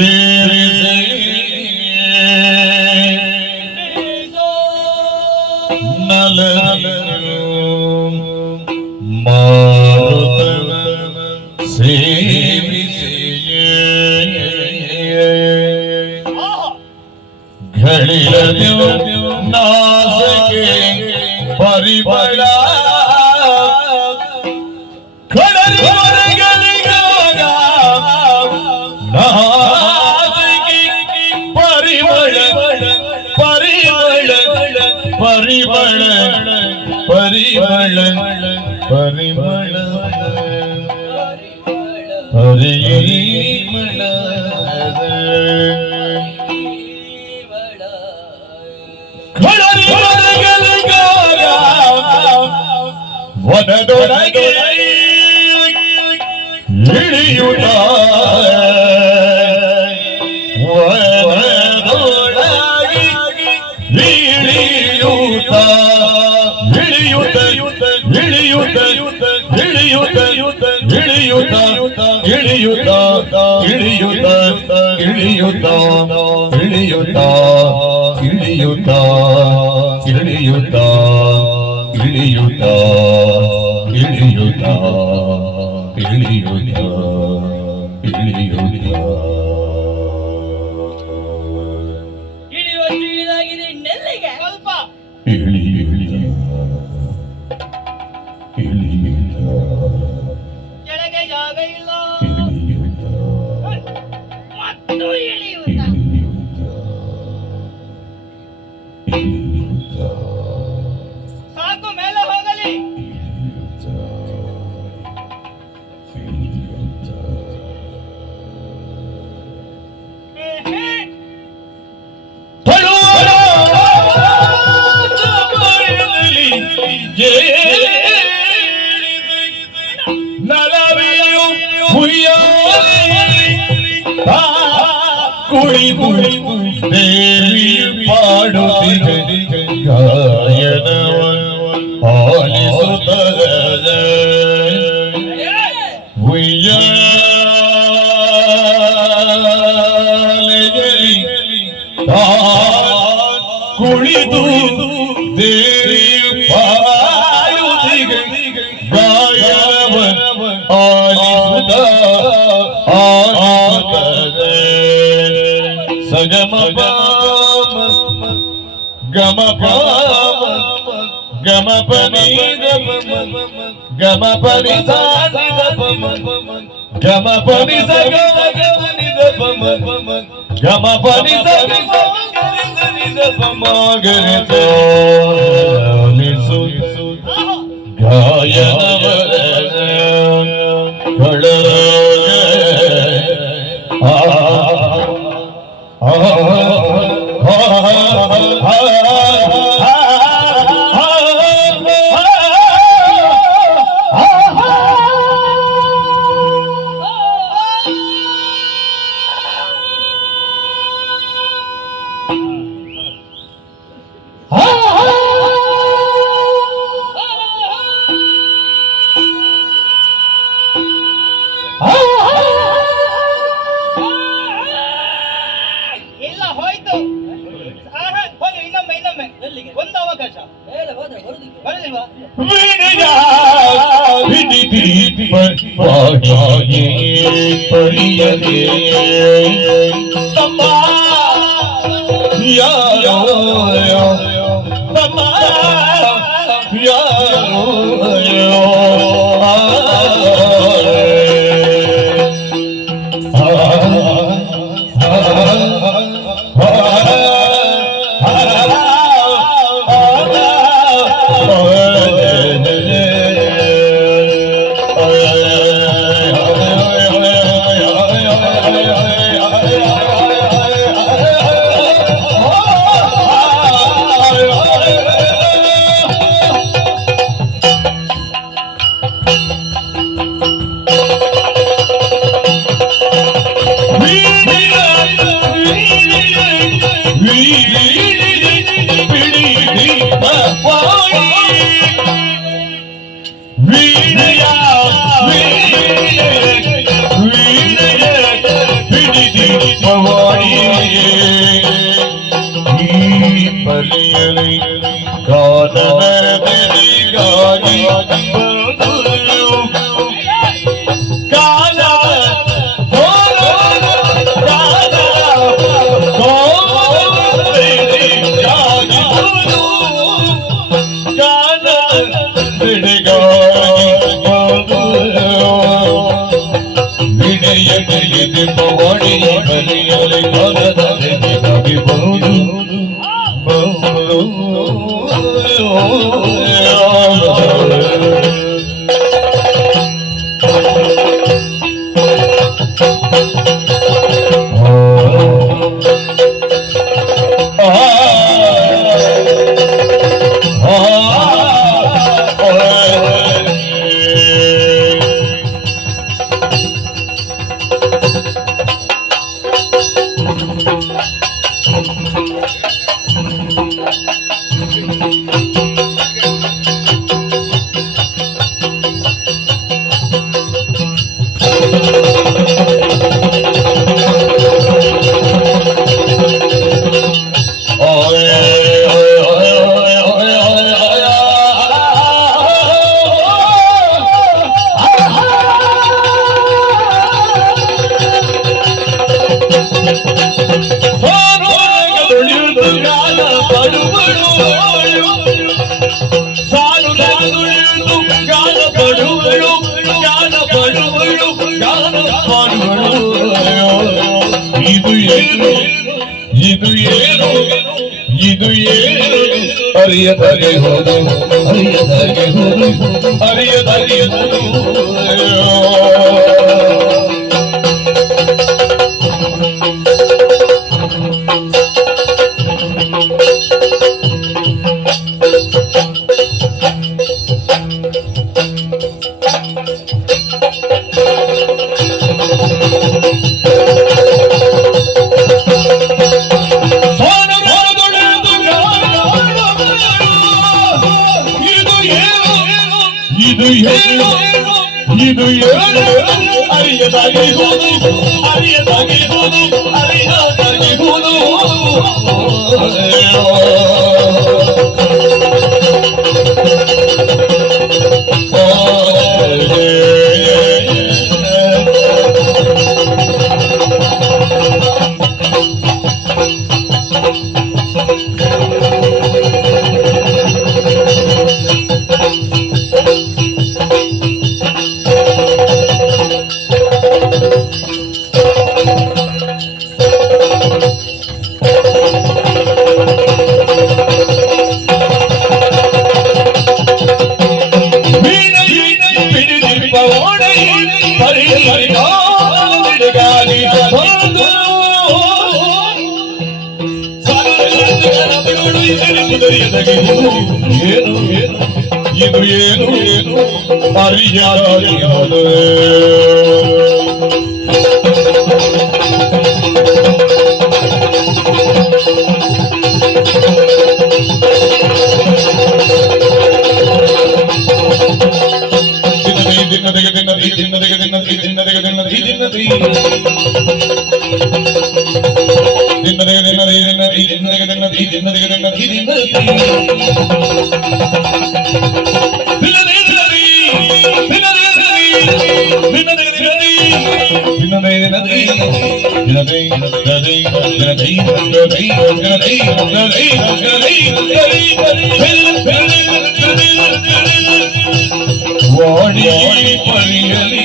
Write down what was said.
ಸೇರಿಸಿ ಮಾರುತನ ಸೇವಿಸಿ ಘಳಿಯದು ನಾಸಕ್ಕೆ ಪರಿಮಳ ಕಡಲಿಗಳಿಗಾಗ ನಾಸಕ್ಕೆ ಪರಿಮಳ ಪರಿಮಳ ಪರಿಮಳ ಪರಿಮಳ ಪರಿಮಳ ಪರಿಮಳ ವನದೊಳಗೆ ಇಳಿಯುತ್ತ ವನದೊಳಗೆ ಇಳಿಯುತ್ತ ಇಳಿಯುತ್ತ ಇಳಿಯುತ್ತ ಇಳಿಯುತ್ತ ಇಳಿಯುತ್ತ ಇಳಿಯುತ್ತ ಇಳಿಯುತ್ತ ಇಳಿಯುತ್ತ ಇಳಿಯುತ್ತ ಇಳಿಯುತ್ತ ಇಳಿಯುತ್ತ ಇಳಿಯುತ್ತ ಇಳಿಯುತ್ತ ಇಳಿಯುತ್ತ ಇಳಿಯುತ್ತ ಇಳಿಯುವಷ್ಟು ಇಳಿದಾಗಿದೆ ನೆಲ್ಲಿಗೆ ಸ್ವಲ್ಪ ಕೆಳಗೆ ಜಾಗ ಇಲ್ಲ ಮತ್ತು ಇಳಿಯುತ್ತ ಸಾಕು ಮೇಲೆ ಹೋಗಲಿ ನಲವಿಯು ಕುಳಿ ಕುಳಿ ದೇವಿ ಪಾಡುತ್ತಿದೆ ಗಾಯನವ ಆಲಿಸುತ್ತದೆ ಉಯ್ಯಾಲೆಯಲ್ಲಿ ಕುಳಿತು ದೇವಿ ಪಾಡುತ್ತಿದೆ ಗಾಯನವ ಆಲಿಸುತ್ತದೆ ಸಗಮ ಗಮ ಗಮ ಪನಿ ಗಮ ಪನಿ ಗಮ ಪನಿ ಗಮ ಪನಿ ಗಾಯನವರ ಇಲ್ಲ ಹೋಯ್ತು ಹೋಗಿ ಇನ್ನೊಮ್ಮೆ ಇನ್ನೊಮ್ಮೆ ಒಂದು ಅವಕಾಶ ಬರಲಿಲ್ವಾ ಪರಿಯದೆ ತಮ್ಮ ಯಾರೋ ತಮ್ಮ ಯಾರೋ ದೀಪವಾಣಿಯೇ ಈ ಬಲಿಯಲಿ ಕಾನನದಿಗಾಗಿ ಬಂದು ಕಾಲ ದೀಪವಾಣಿ ಬಲಿಯಲಿ ಕಾನನದಿಗಾಗಿ ಬಂದು ಇದು ಏನು ಅರಿಯದಾಗೆ ಹೋದು ಅರಿಯದಾಗೆ ಹೋದು ಅರಿಯದಾಗೆ ಹೋದು ಇದು ಏನು ಅರಿಯದಾಗಿ ಹೋದು ಅರಿಯದಾಗಿ ಹೋದು ಅರಿಯದಾಗಿ ಹೋದು ಏನು ಇದು ಏನು ಅರಿಯದಾಗಿ ಹೋದು ವಾಡಿ ಪರಿಯಲಿ